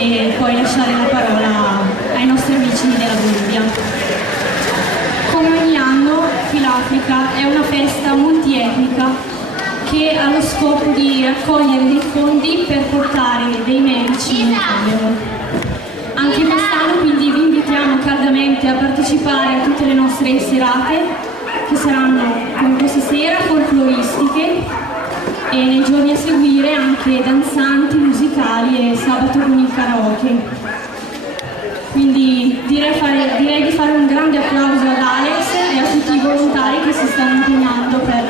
e poi lasciare la parola ai nostri amici della Bolivia. Come ogni anno, Filafrica è una festa multietnica che ha lo scopo di raccogliere dei fondi per portare dei medici in Camerun. Anche quest'anno quindi vi invitiamo caldamente a partecipare a tutte le nostre serate, che saranno come questa sera folcloristiche e nei giorni a seguire anche danzanti, musicali e sabato con il karaoke. Quindi direi di fare un grande applauso ad Alex e a tutti i volontari che si stanno impegnando per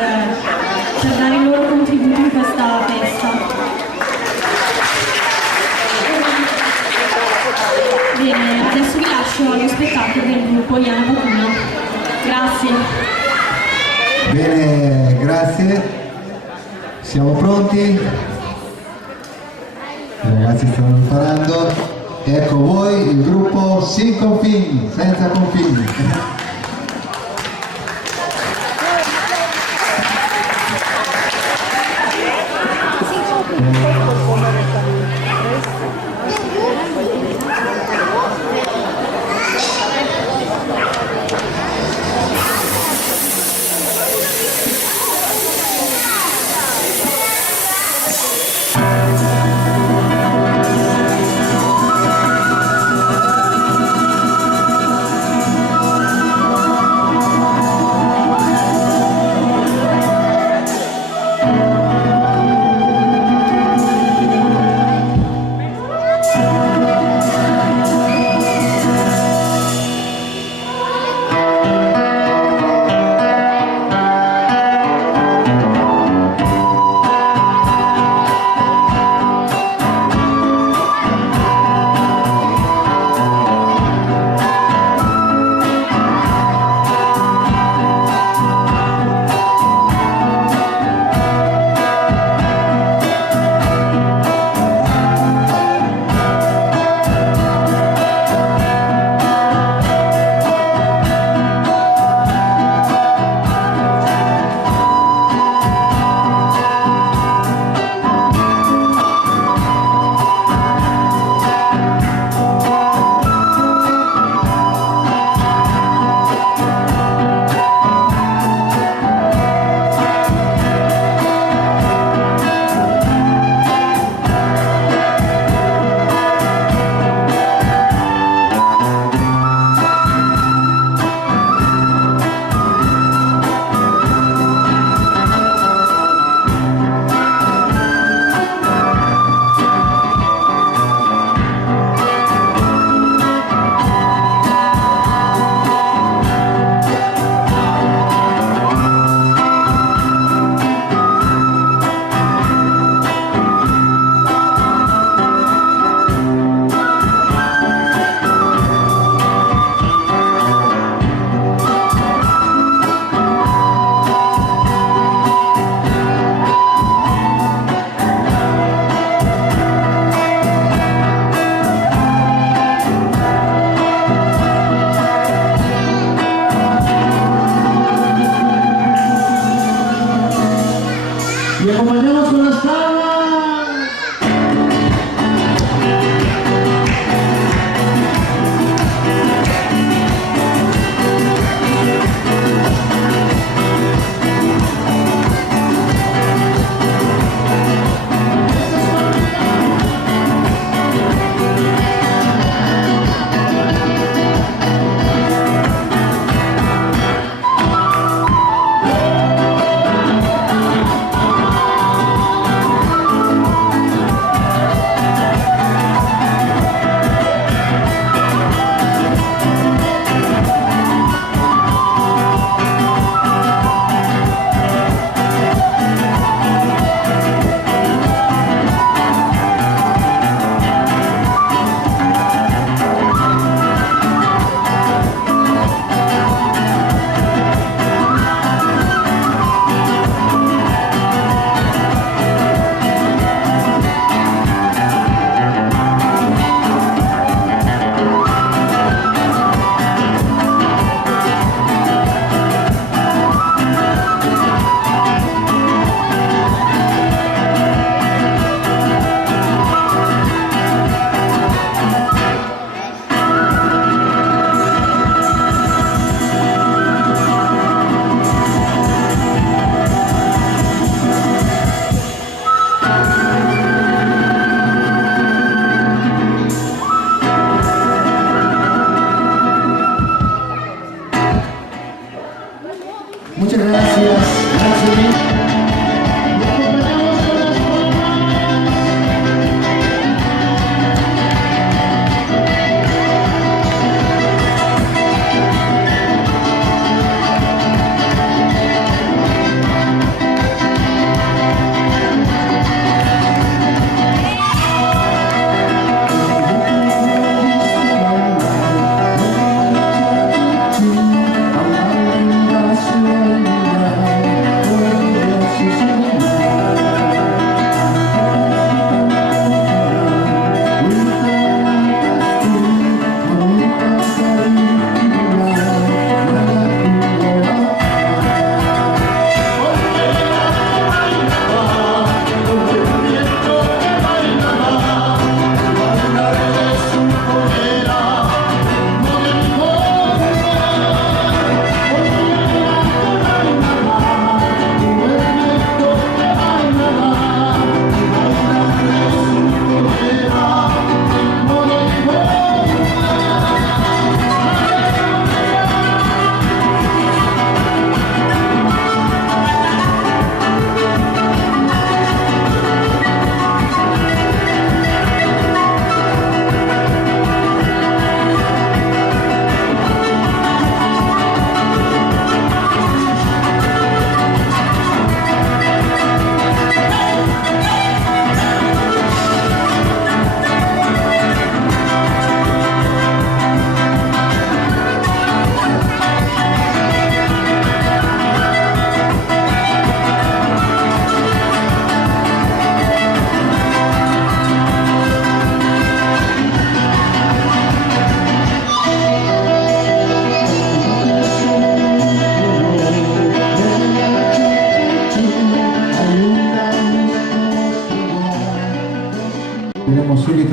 dare il loro contributo in questa festa. Bene, adesso vi lascio allo spettacolo del gruppo Iana Bakuno. Grazie. Bene, grazie. Siamo pronti? I ragazzi stanno imparando. Ecco voi il gruppo Sin Confini, senza confini.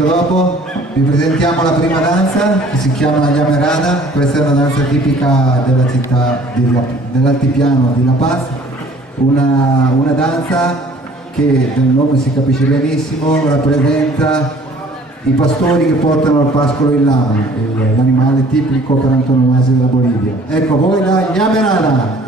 dopo. Vi presentiamo la prima danza che si chiama Llamerada. Questa è una danza tipica della città dell'altipiano di La Paz, una danza che dal nome si capisce benissimo rappresenta i pastori che portano al pascolo il lama, l'animale tipico per antonomasia della Bolivia. Ecco a voi la Llamerada.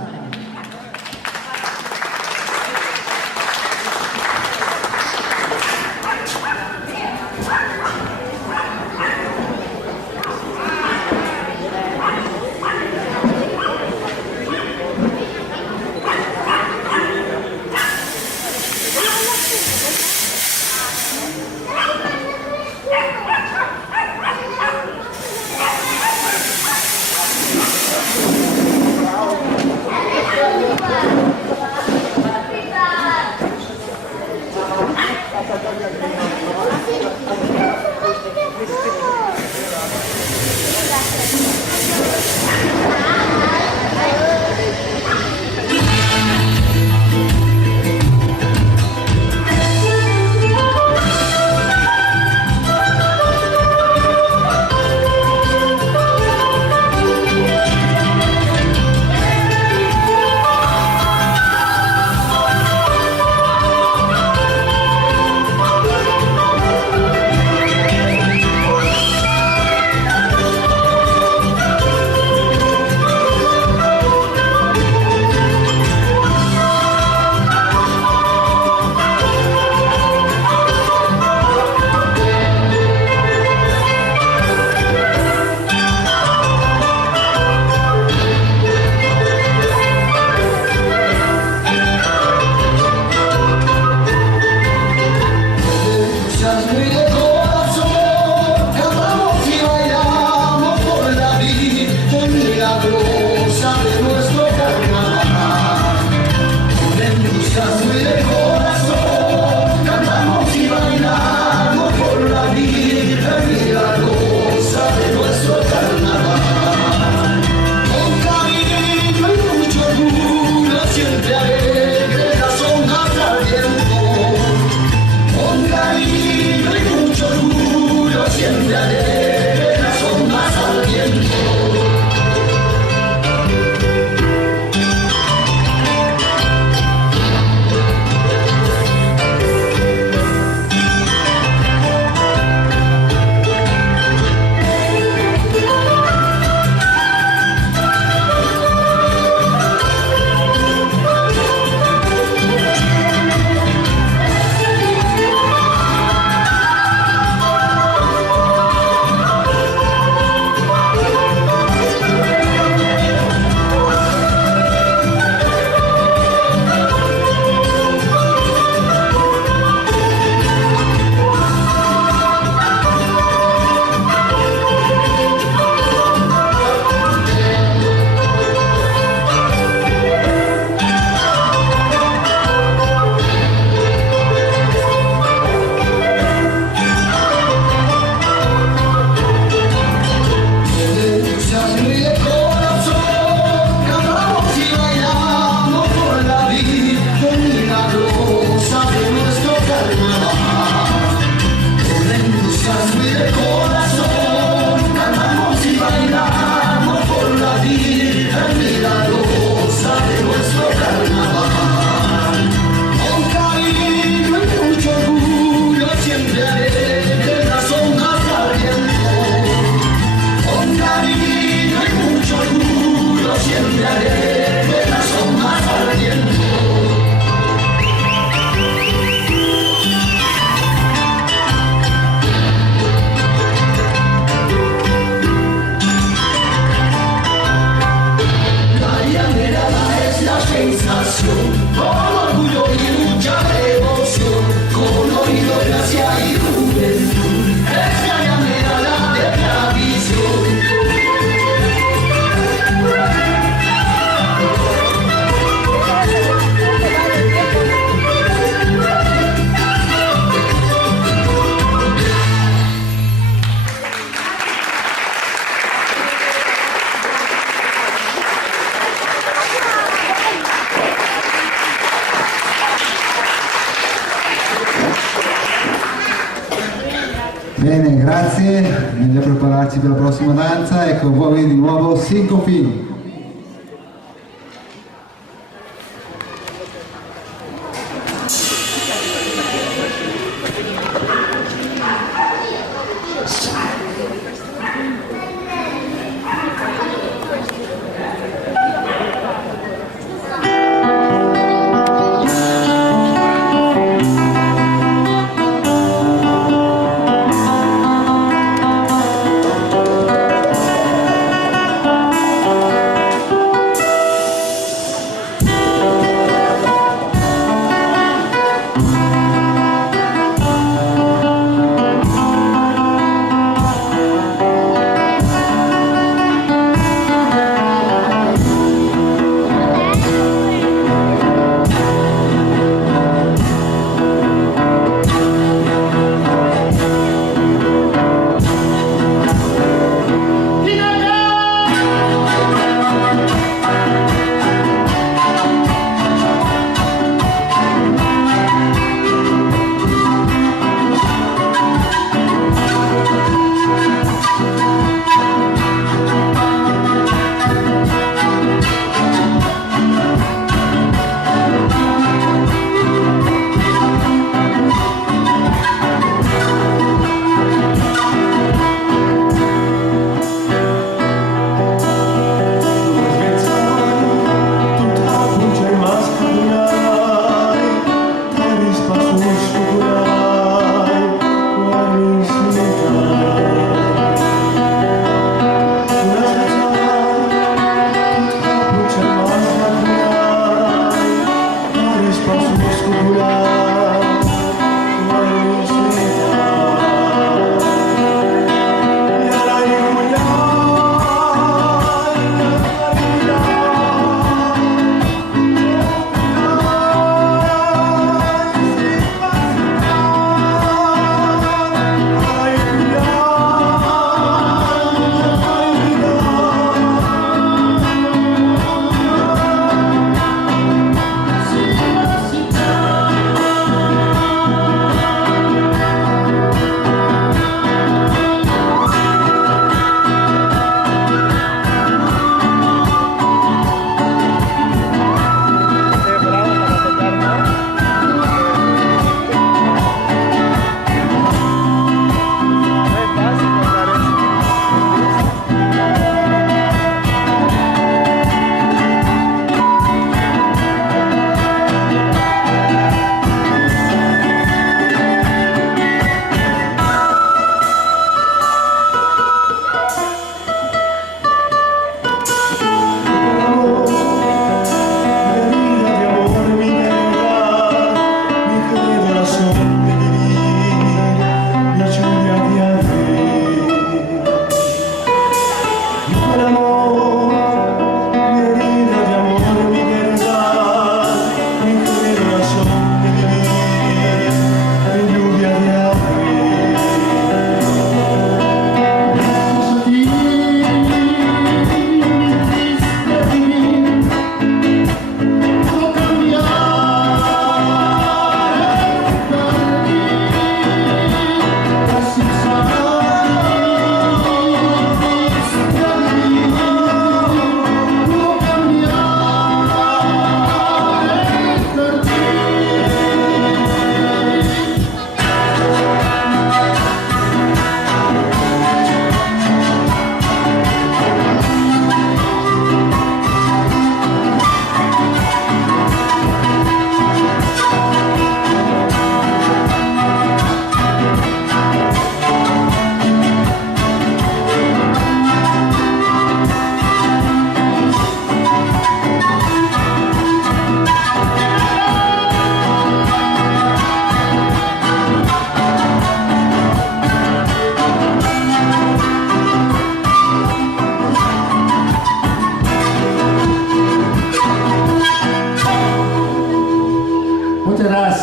Bene, grazie, andiamo a prepararci per la prossima danza. Ecco voi di nuovo Sincopi.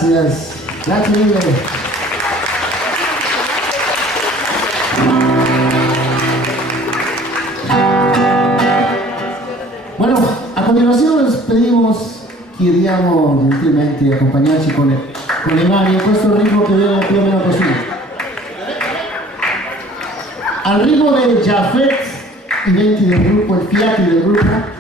Gracias. Gracias mille. Bueno, a continuación les pedimos chiediamo gentilmente accompagnarci con le mani in questo ritmo che viene più o meno così. al ritmo de Jafet, i 20 del gruppo, i fiati del gruppo.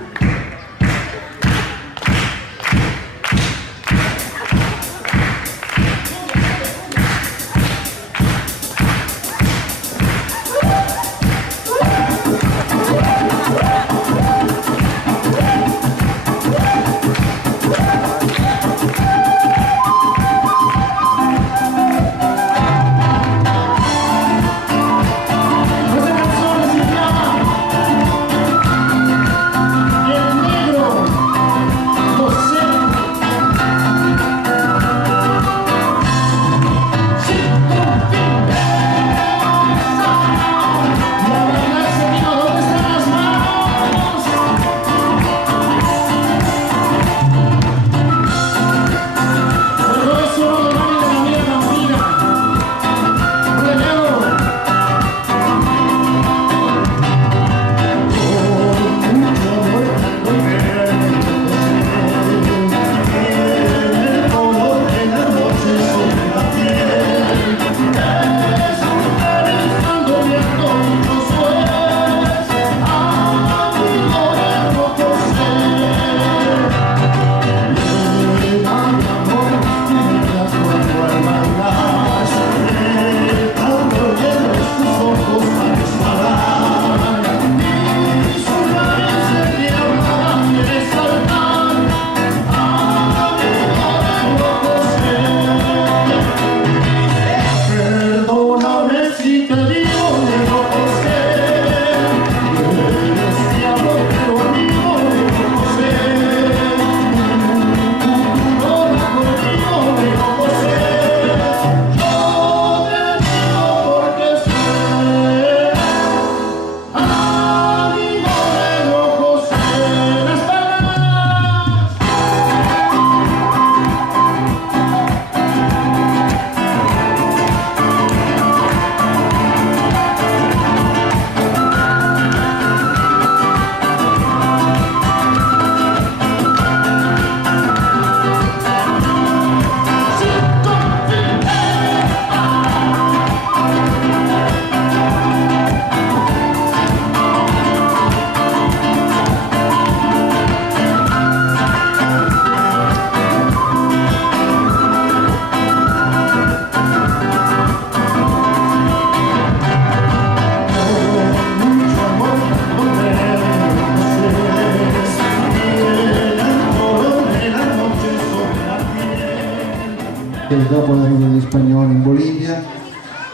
Dopo l'arrivo degli spagnoli in Bolivia.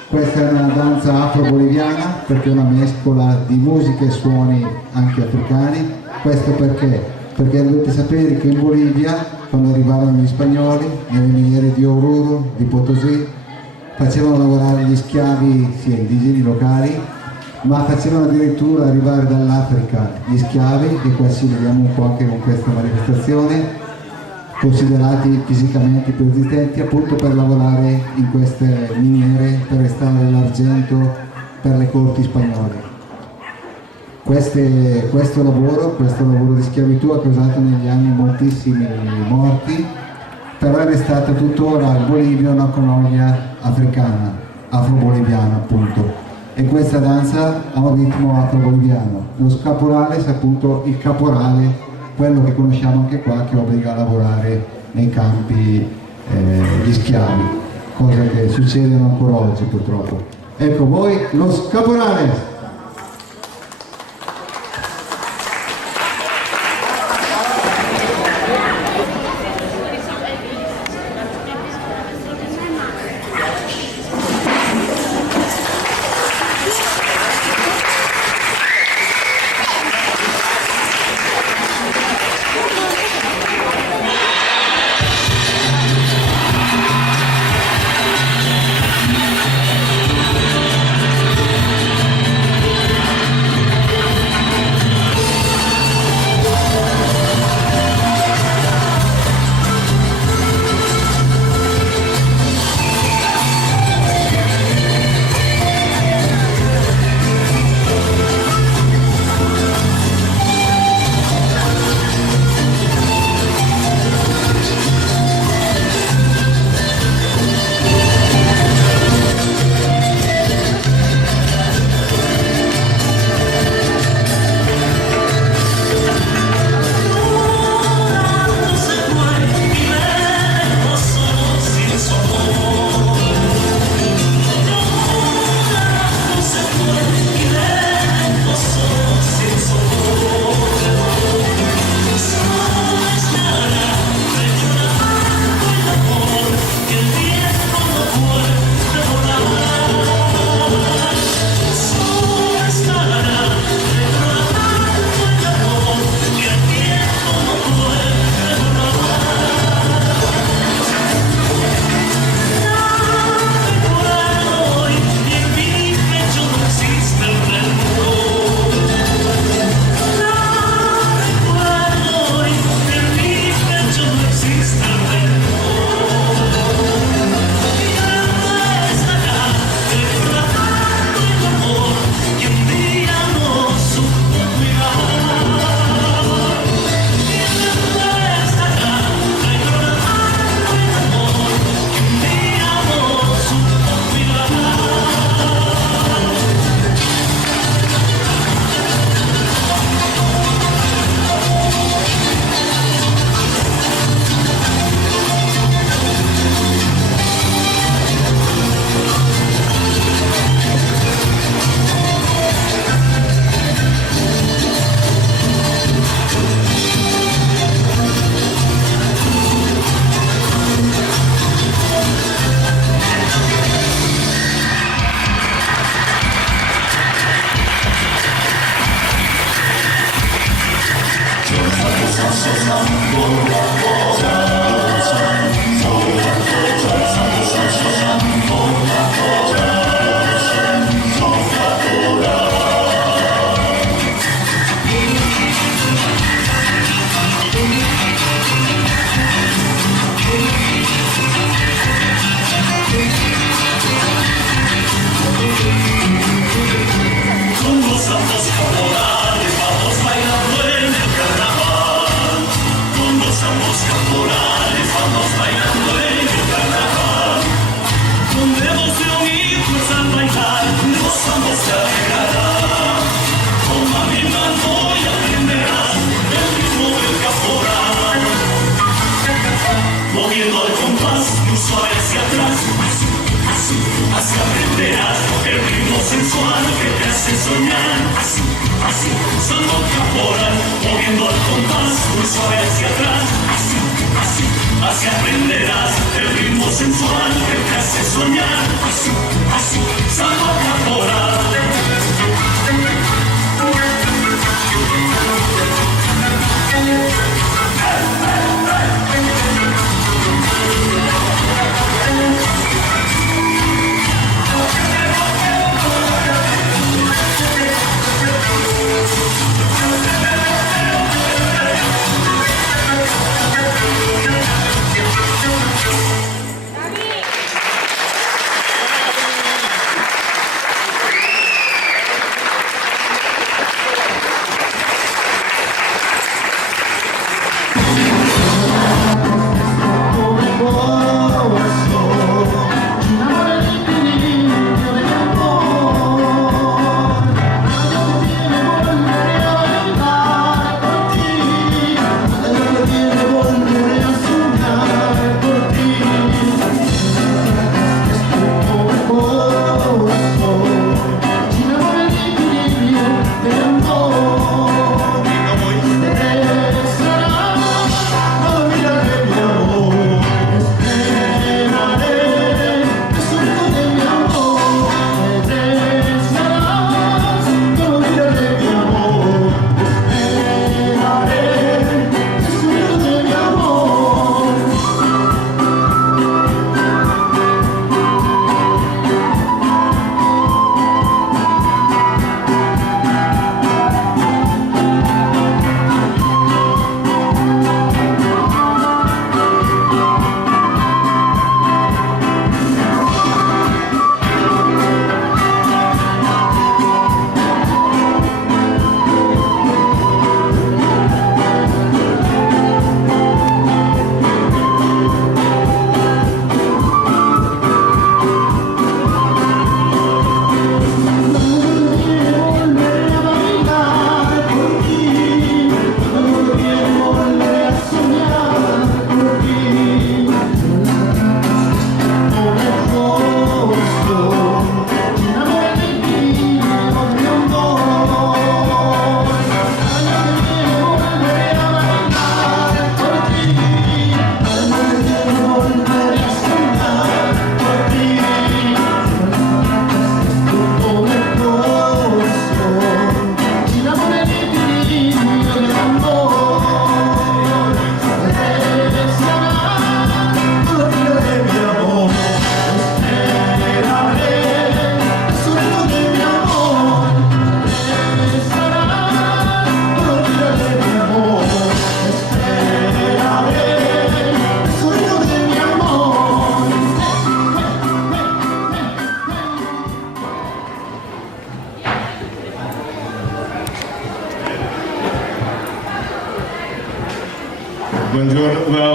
Questa è una danza afro-boliviana perché è una mescola di musiche e suoni anche africani. Questo perché? Perché dovete sapere che in Bolivia, quando arrivavano gli spagnoli, nelle miniere di Oruro, di Potosí, facevano lavorare gli schiavi sia indigeni locali, ma facevano addirittura arrivare dall'Africa gli schiavi, e questo vediamo un po' anche con questa manifestazione, considerati fisicamente più resistenti appunto per lavorare in queste miniere per estrarre l'argento per le corti spagnole. Questo lavoro di schiavitù ha causato negli anni moltissimi morti, però è restata tuttora in Bolivia una colonia africana, afro-boliviana appunto, e questa danza ha un ritmo afro-boliviano. Lo scaporale è appunto il caporale, quello che conosciamo anche qua, che obbliga a lavorare nei campi gli schiavi, cose che succedono ancora oggi purtroppo. Ecco voi lo scaporale! sensual que te hace soñar. Así, así, salvo caporal, moviendo al compás, muy suave hacia atrás. Así, así, así aprenderás el ritmo sensual que te hace soñar. Así, así, salvo caporal.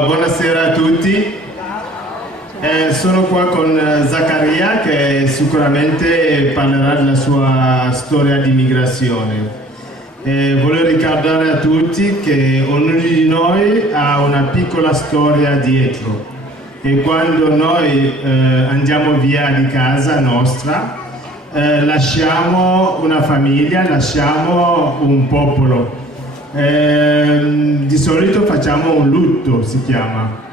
Buonasera a tutti. Sono qua con Zaccaria che sicuramente parlerà della sua storia di migrazione. Voglio ricordare a tutti che ognuno di noi ha una piccola storia dietro e quando noi andiamo via di casa nostra lasciamo una famiglia, lasciamo un popolo. Di solito facciamo un lutto, si chiama,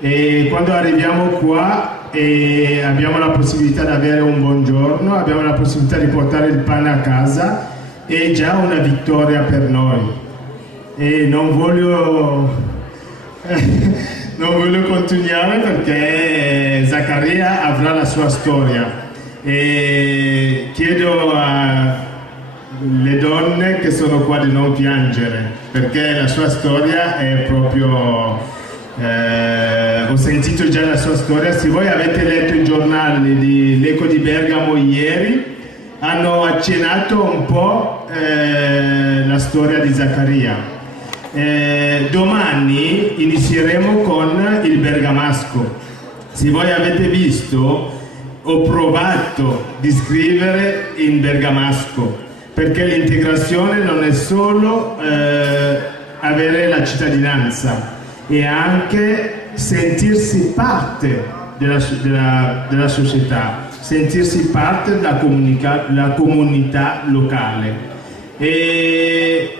e quando arriviamo qua e abbiamo la possibilità di avere un buongiorno, abbiamo la possibilità di portare il pane a casa, è già una vittoria per noi. E non voglio continuare perché Zaccaria avrà la sua storia e chiedo alle donne che sono qua di non piangere perché la sua storia è proprio ho sentito già la sua storia. Se voi avete letto i giornali di l'Eco di Bergamo ieri hanno accennato un po' la storia di Zaccaria. Domani inizieremo con il bergamasco. Se voi avete visto ho provato di scrivere in bergamasco perché l'integrazione non è solo avere la cittadinanza, è anche sentirsi parte della società. sentirsi parte della comunità locale. E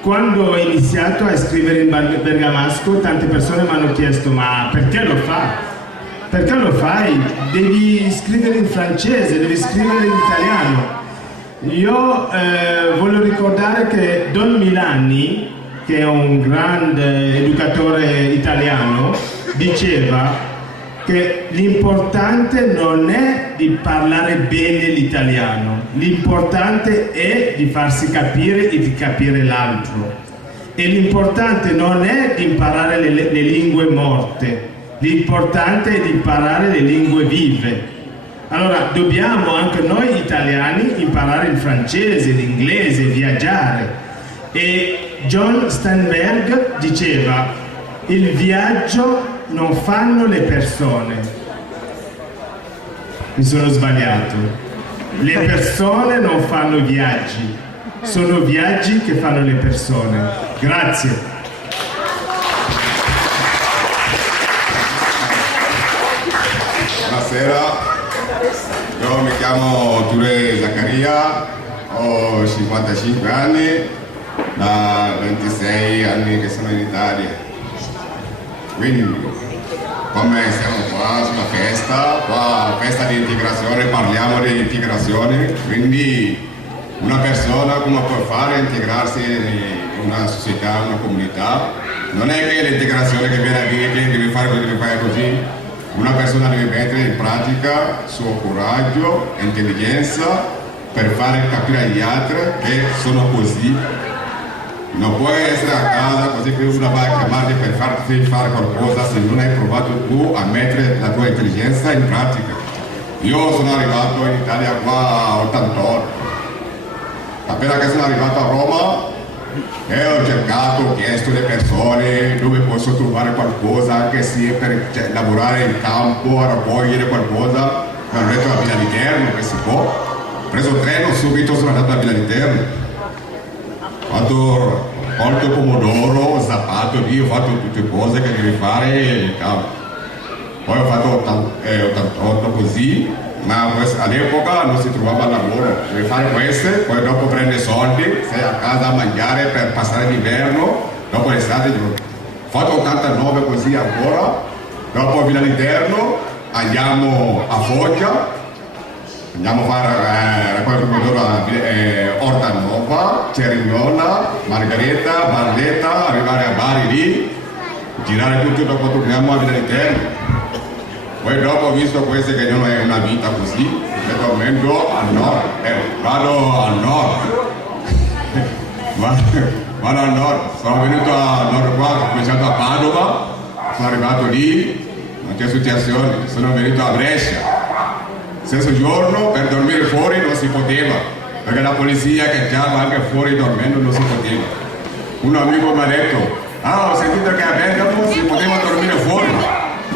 quando ho iniziato a scrivere in bergamasco, tante persone mi hanno chiesto: ma perché lo fai? Perché lo fai? Devi scrivere in francese, devi scrivere in italiano. Io voglio ricordare che Don Milani, che è un grande educatore italiano, diceva che l'importante non è di parlare bene l'italiano, l'importante è di farsi capire e di capire l'altro. E l'importante non è di imparare le lingue morte, l'importante è di imparare le lingue vive. Allora dobbiamo anche noi italiani imparare il francese, l'inglese, viaggiare. E John Steinberg diceva: il viaggio non fanno le persone. Mi sono sbagliato. Le persone non fanno i viaggi, sono viaggi che fanno le persone. Grazie. Buonasera, io mi chiamo Ture Zaccaria, ho 55 anni, da 26 anni che sono in Italia. Quindi, come siamo qua sulla festa di integrazione, parliamo di integrazione, quindi una persona come può fare integrarsi in una società, una comunità? Non è che l'integrazione che viene a dire che deve fare così, una persona deve mettere in pratica il suo coraggio, intelligenza per fare capire agli altri che sono così. Non puoi essere a casa così che uno va a chiamarti per farti fare qualcosa se non hai provato tu a mettere la tua intelligenza in pratica. Io sono arrivato in Italia qua a 88. Appena che sono arrivato a Roma ho cercato, ho chiesto alle persone dove posso trovare qualcosa, anche se per lavorare in campo, a raccogliere qualcosa. Mi hanno detto la Villa di Terno, che si può. Ho preso il treno, subito sono andato alla Villa di Terno. Ho colto il pomodoro, ho zappato lì, ho fatto tutte le cose che devi fare. Poi ho fatto 88 così, ma all'epoca non si trovava lavoro. Devi fare queste, poi dopo prendere soldi, sei a casa a mangiare per passare l'inverno, dopo l'estate ho fatto 89 così ancora, dopo Villa di Terno andiamo a Foggia. Andiamo a fare raccogliere pomodoro a Ortanova, Cerignola, Margareta, Barletta, arrivare a Bari lì, girare tutto, dopo torniamo a Villa di Terno. Poi dopo ho visto questo che non è una vita così, vengo al nord, vado al nord, vado al nord, sono venuto al nord qua, ho cominciato a Padova, sono arrivato lì, non c'è situazione, sono venuto a Brescia. Stesso giorno per dormire fuori non si poteva, perché la polizia cacciava anche fuori dormendo, non si poteva. Un amico mi ha detto: ho sentito che a Bergamo si poteva dormire fuori.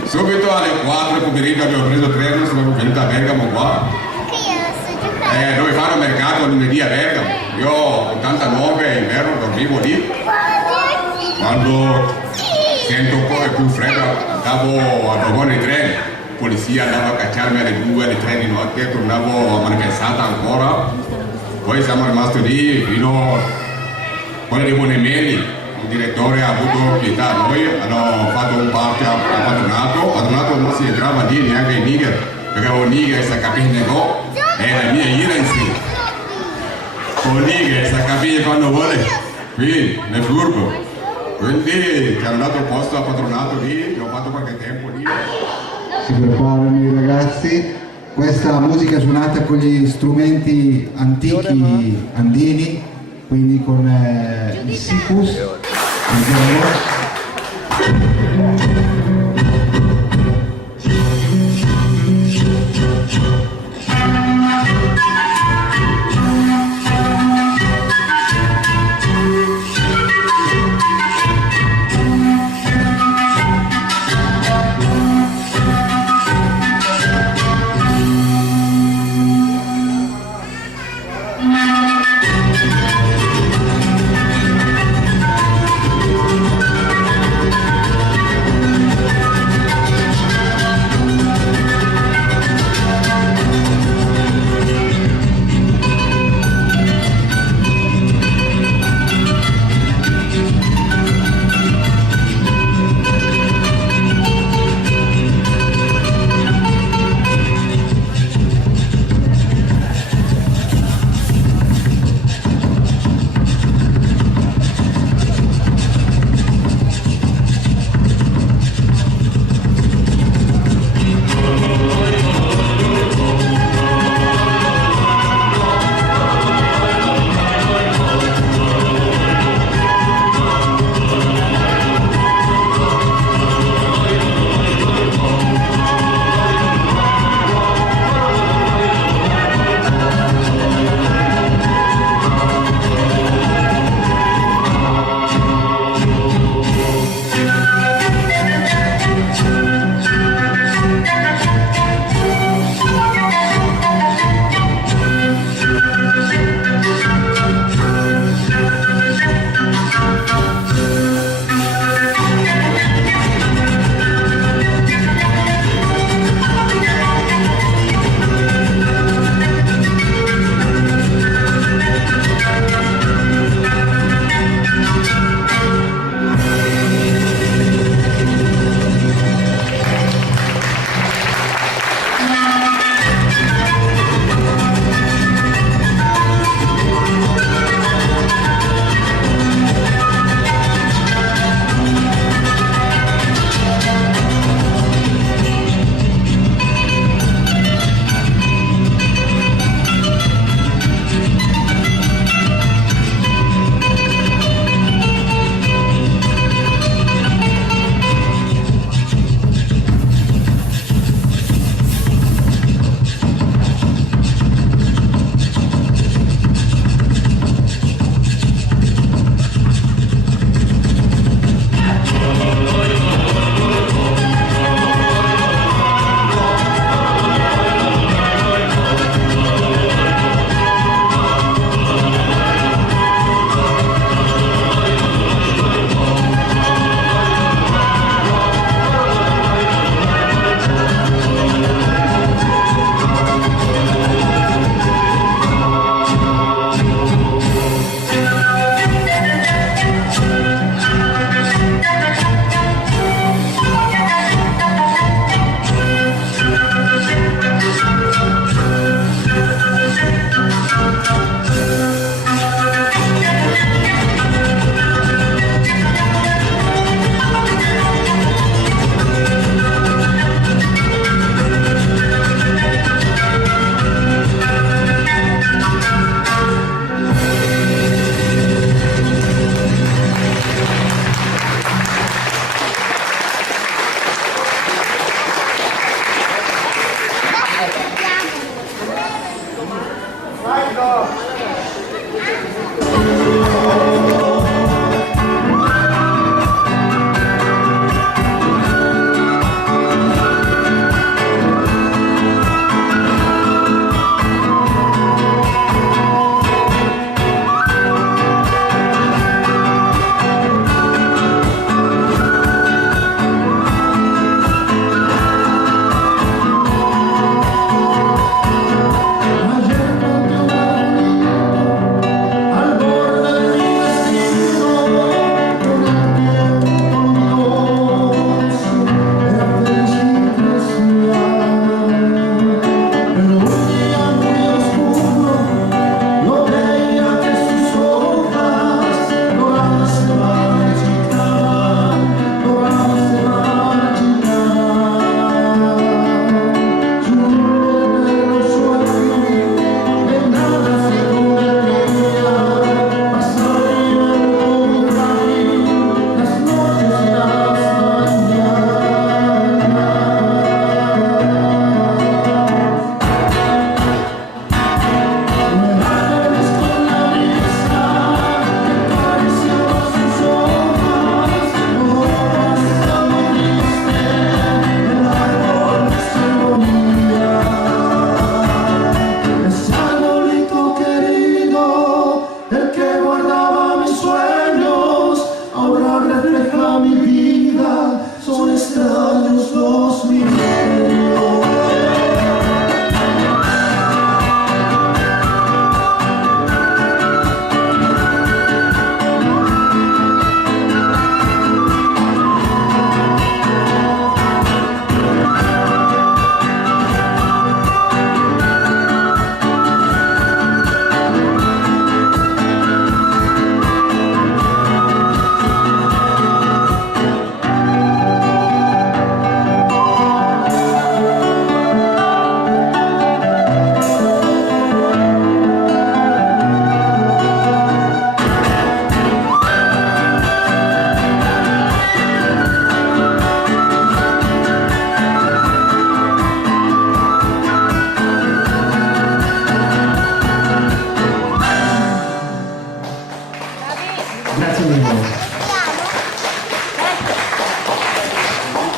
Subito alle 4 del pomeriggio abbiamo preso il treno, sono venuto a Bergamo qua. Dove fanno mercato lunedì a Bergamo. Io 89 inverno dormivo lì. Quando sento un po' più freddo andavo a vagone di treno. Polizia andava a cacciarmi alle 2, alle 3 di notte, tornavo a manifestata ancora, poi siamo rimasti lì fino a quello di Bonemeli, il direttore ha avuto pietà a noi, hanno fatto un party a patronato non si entrava lì neanche in Niger, perché un Niger sa capire negò, è la mia ira in sé. Un Niger sa capire quando vuole, qui nel furbo, quindi ci hanno dato posto a patronato lì, ho fatto qualche tempo lì. Si preparano i ragazzi. Questa musica è suonata con gli strumenti antichi andini, quindi con il sikus,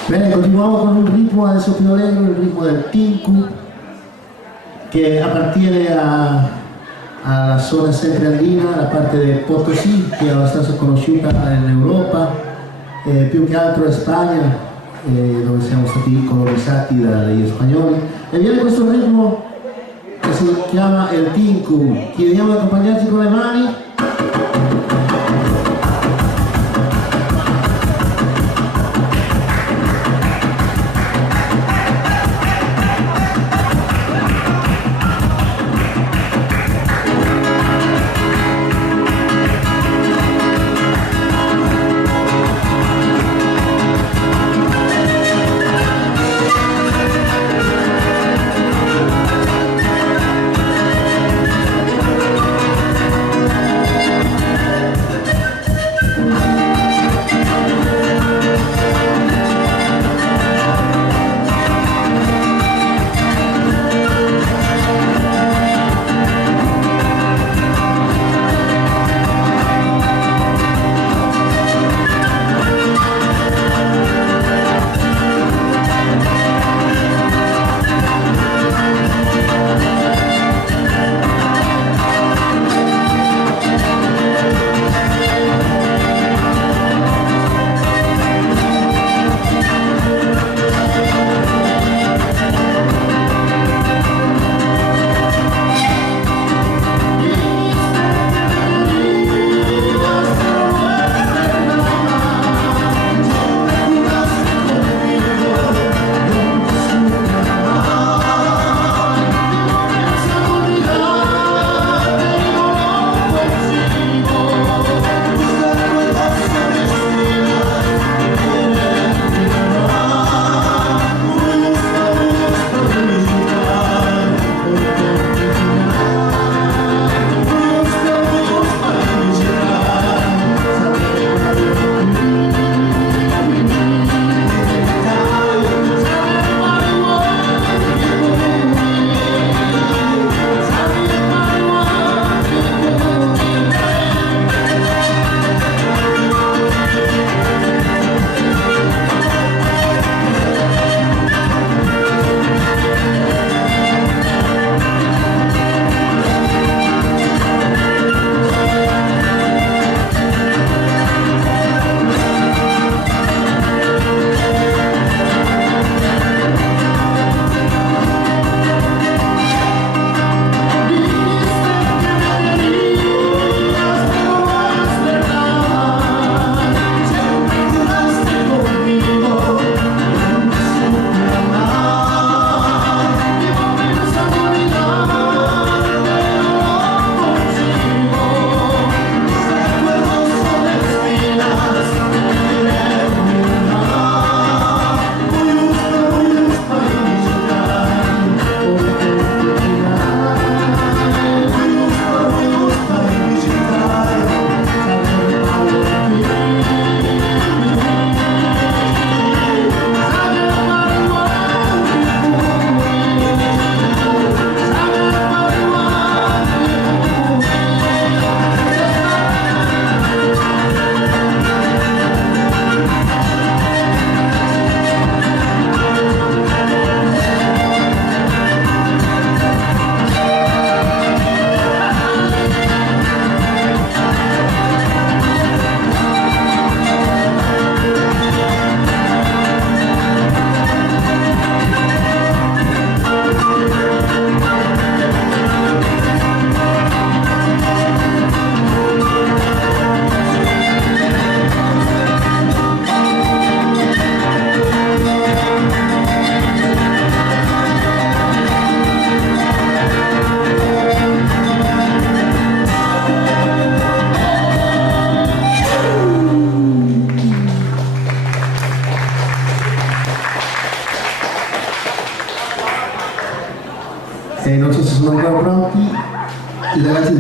Bene, continuiamo con un ritmo adesso più allegro, il ritmo del tinku, che appartiene alla zona centralina, la parte del Potosí, che è abbastanza conosciuta in Europa, più che altro in Spagna, dove siamo stati colonizzati dagli spagnoli. E viene questo ritmo che si chiama il tinku. Chiediamo di accompagnarci con le mani.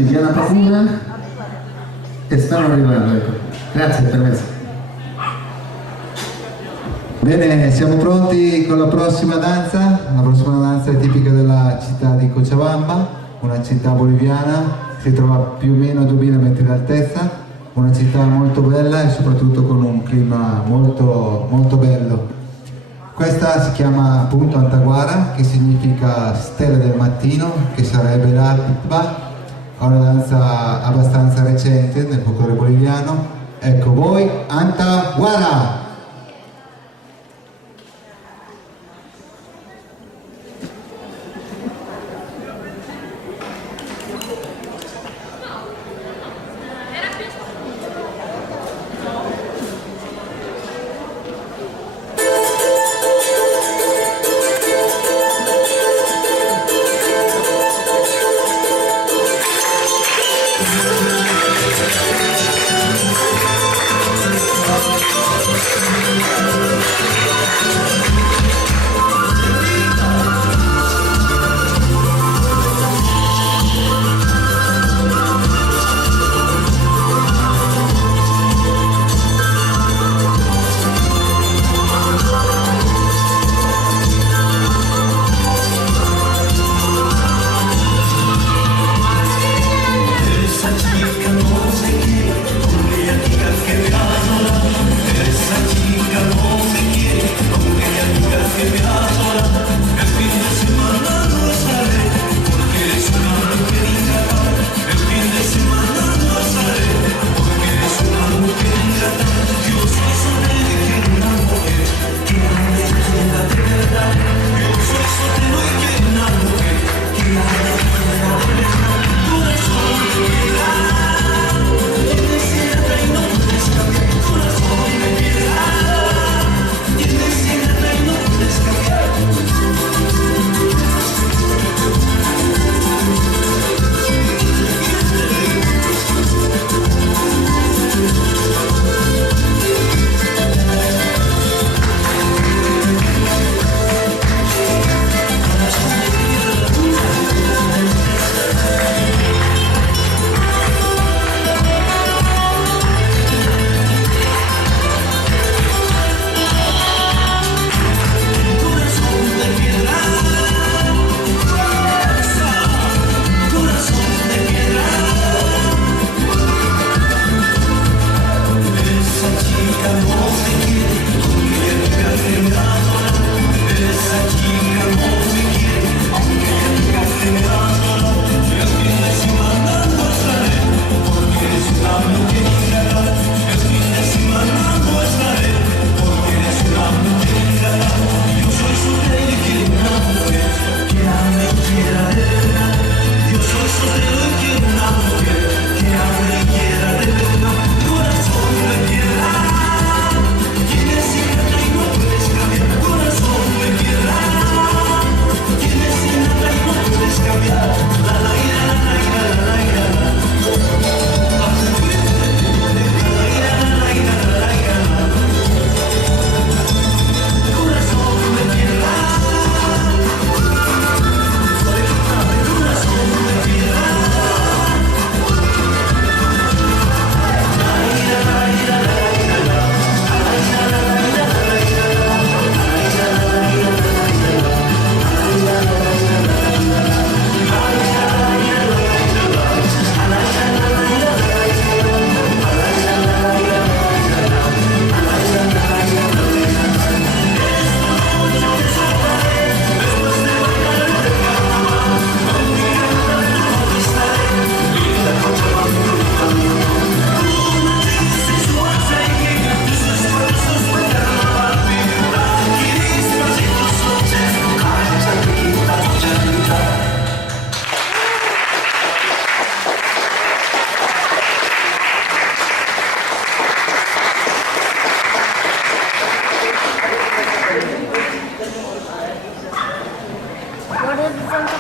Gianna Pacuna e stanno arrivando, ecco. Grazie, permesso. Bene, siamo pronti con la prossima danza. La prossima danza è tipica della città di Cochabamba, una città boliviana, si trova più o meno a 2000 metri d'altezza, una città molto bella e soprattutto con un clima molto, molto bello. Questa si chiama appunto Antaguara, che significa stella del mattino, che sarebbe l'Atba, è una danza abbastanza recente nel folklore boliviano. Ecco voi, Antaguara!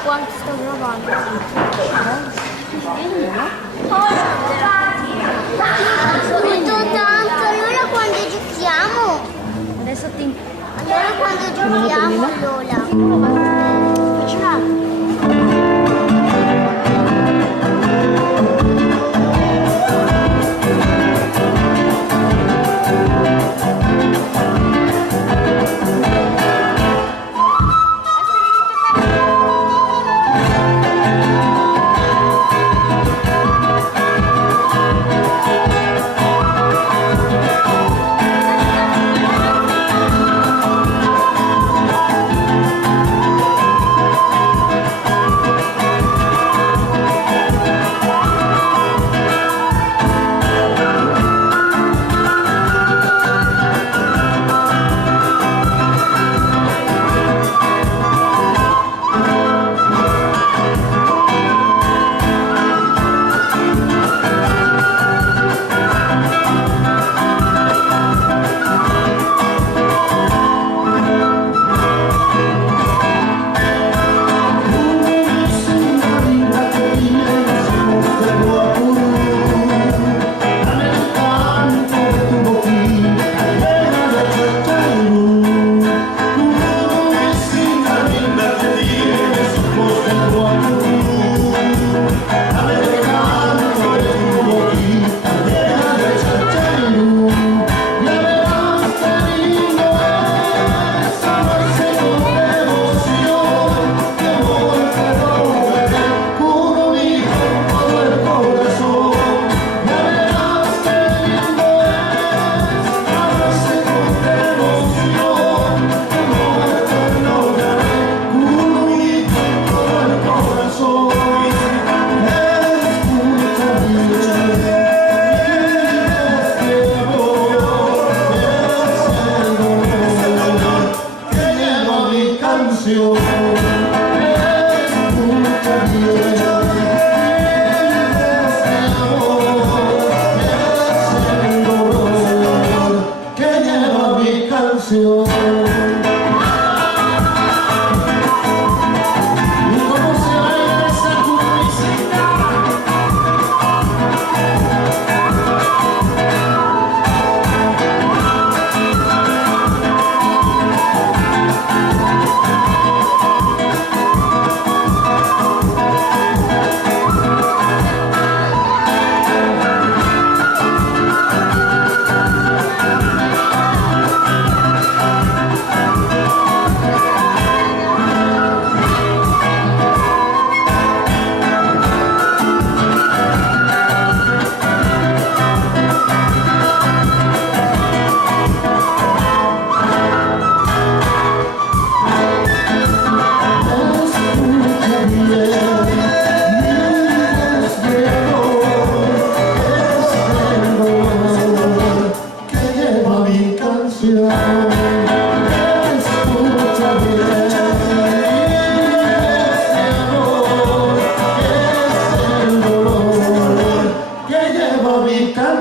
quanto sto gravando. Tutto tanto, allora quando giochiamo? Adesso ti... Allora quando giochiamo, Lola. Facciamo.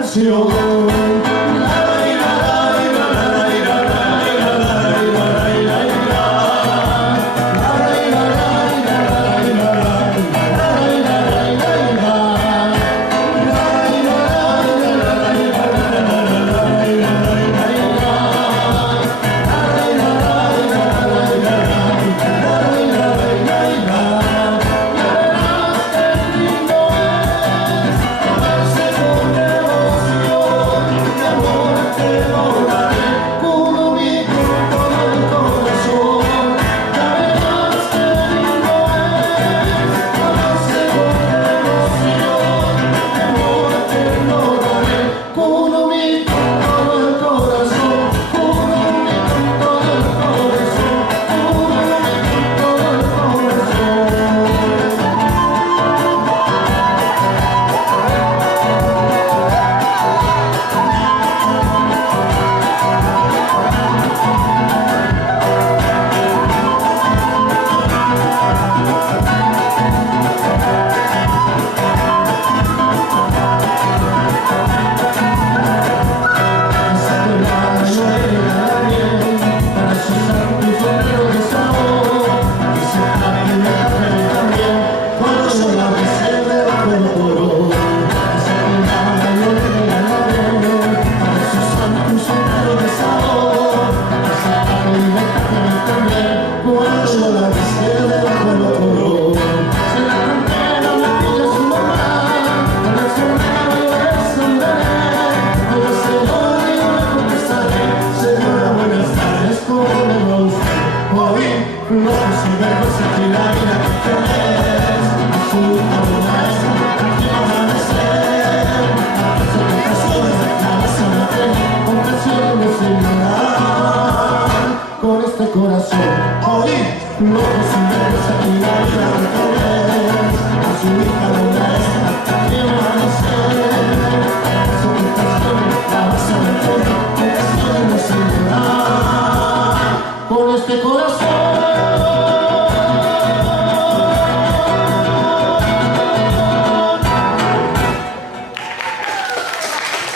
canción.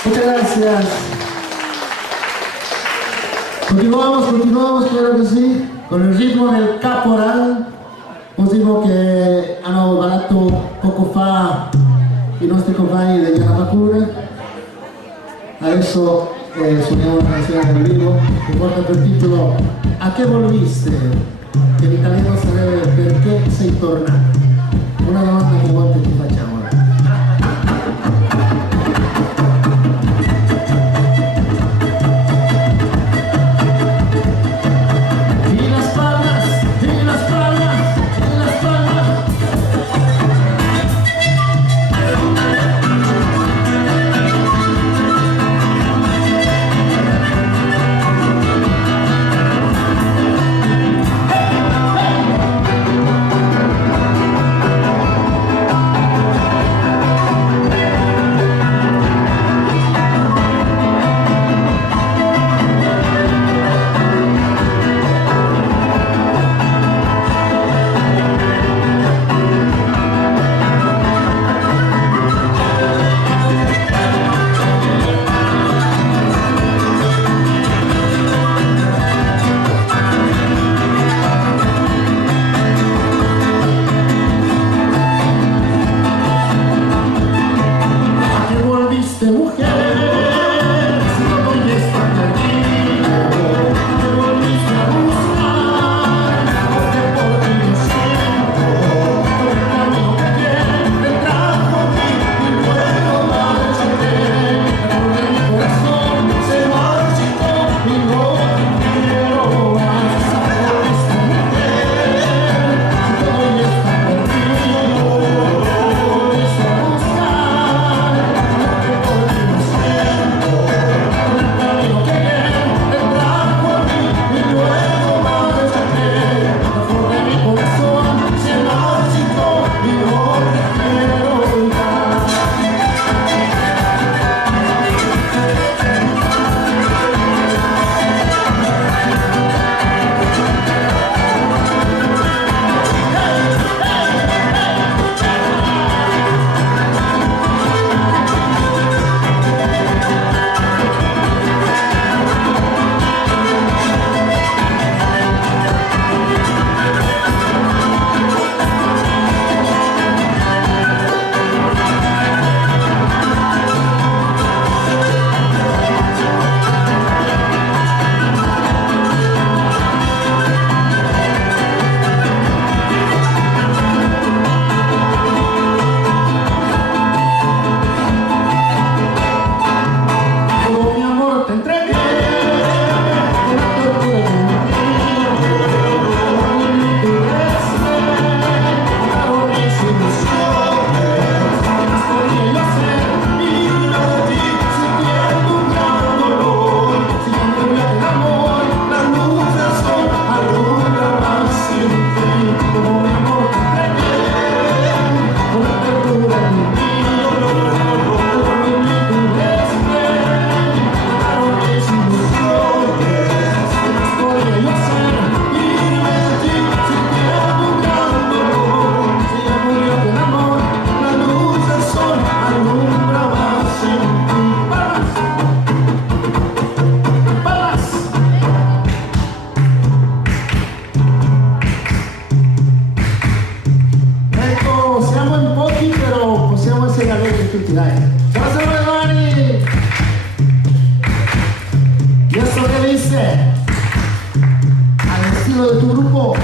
Muchas gracias. Continuamos, claro che sì, con il ritmo del caporal, un ritmo che hanno ballato poco fa i nostri compagni degli Anamacure. Adesso suoniamo una canzone dal vivo che porta per titolo A che volviste? Che in italiano sarebbe Perché sei tornato? Una domanda che volte ti facciamo. tutti, dai. Alzate le mani! Io so che viste al stile del tuo gruppo.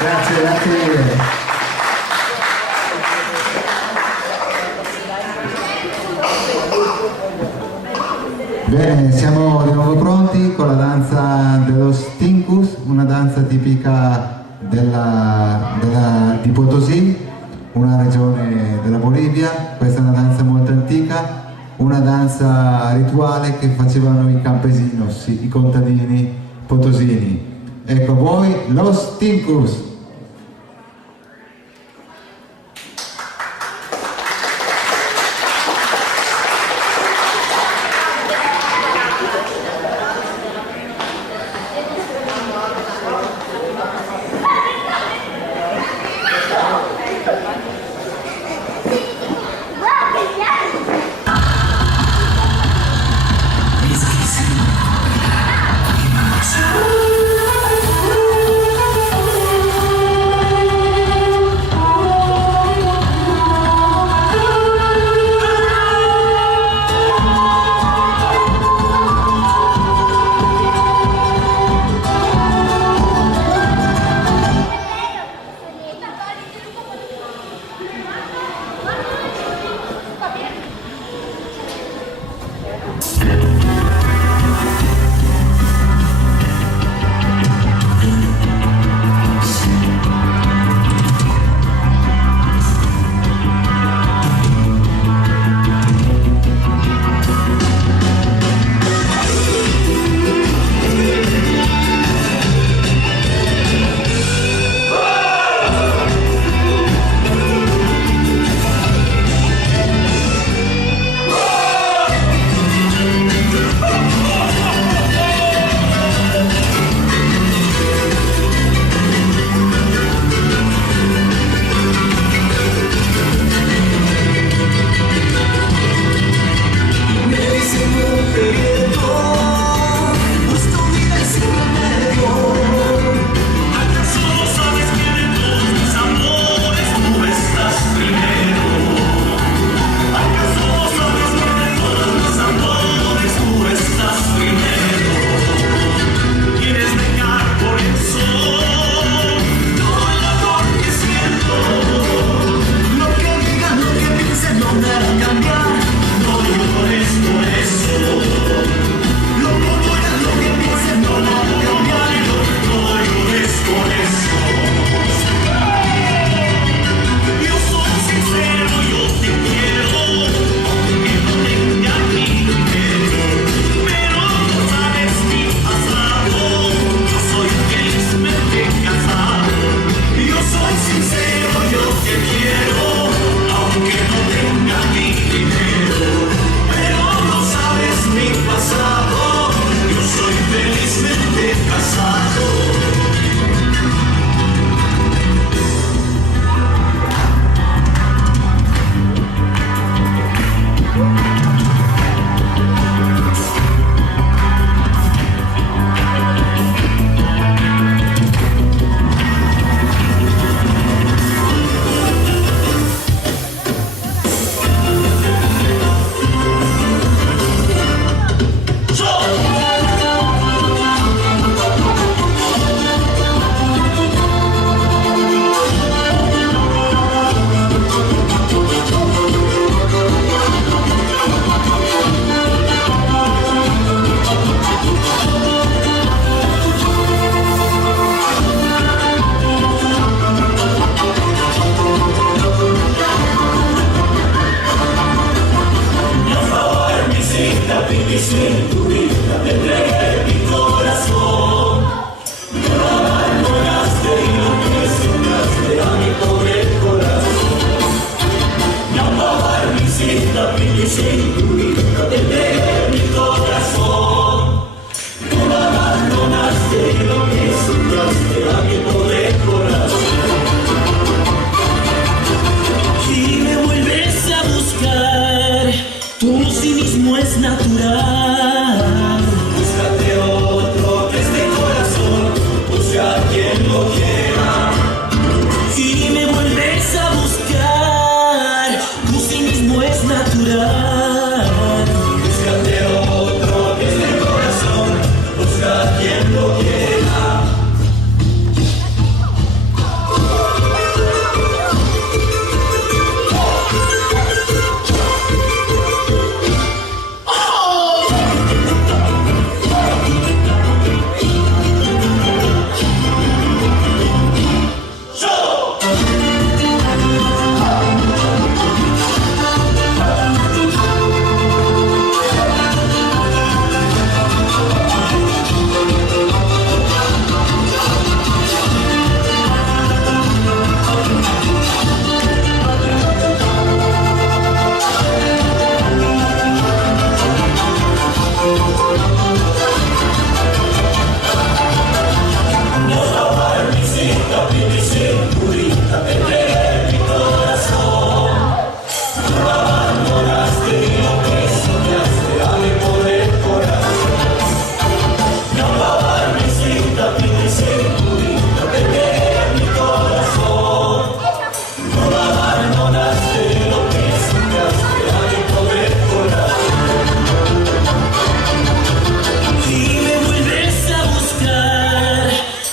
Grazie, grazie mille. Bene, siamo di nuovo pronti con la danza dello Stinkus, una danza tipica di Potosí, una regione della Bolivia. Questa è una danza molto antica, una danza rituale che facevano i campesinos, i contadini potosini. Ecco a voi lo Stinkus.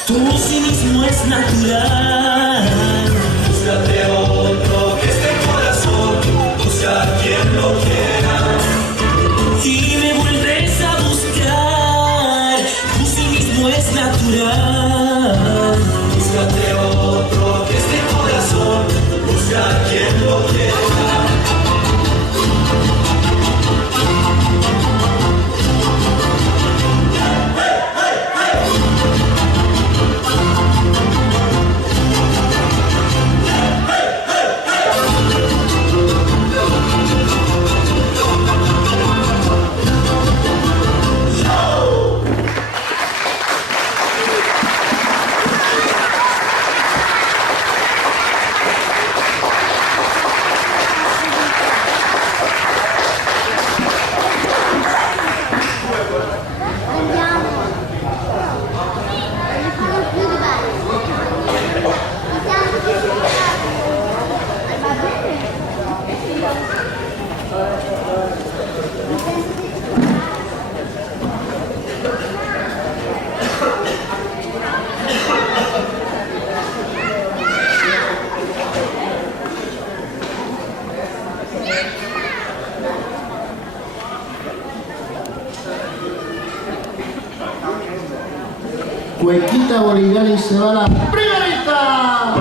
Tu cinismo es natural. Búscate otro que este corazón, busca quien lo quiera. Y me vuelves a buscar. Tu cinismo es natural. Búscate otro que este corazón, busca quien lo quiera. Cuequita boliviana y se va la primerita.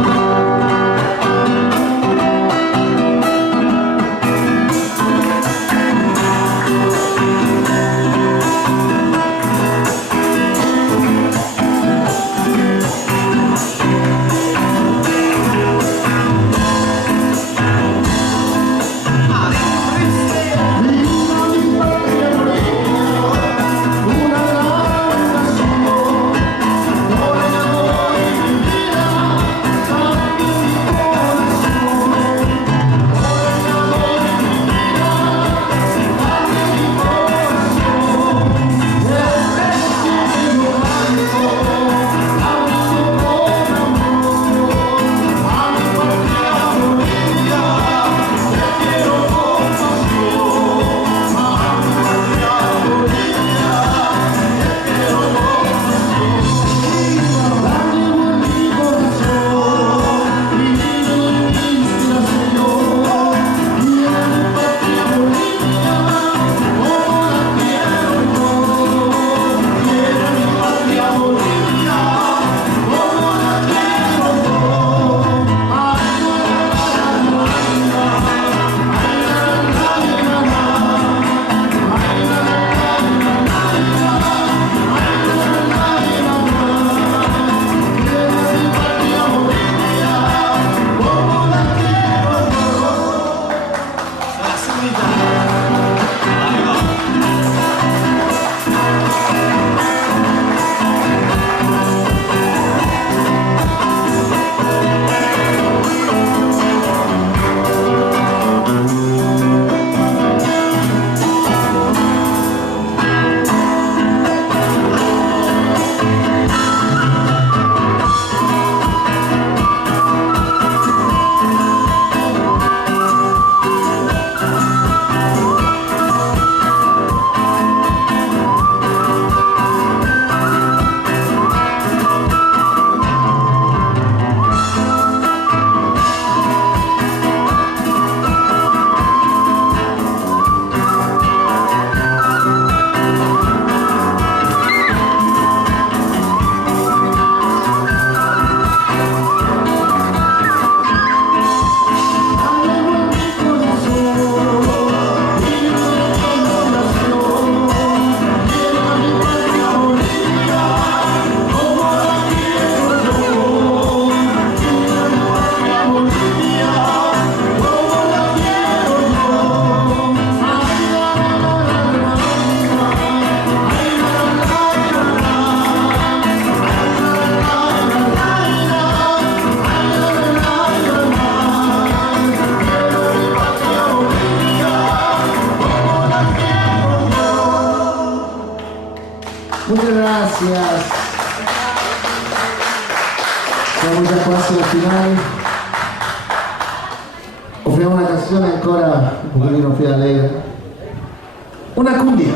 Muchas gracias. Siamo già quasi al finale. Offriamo una canzone ancora un pochino più allegra. Una cumbia.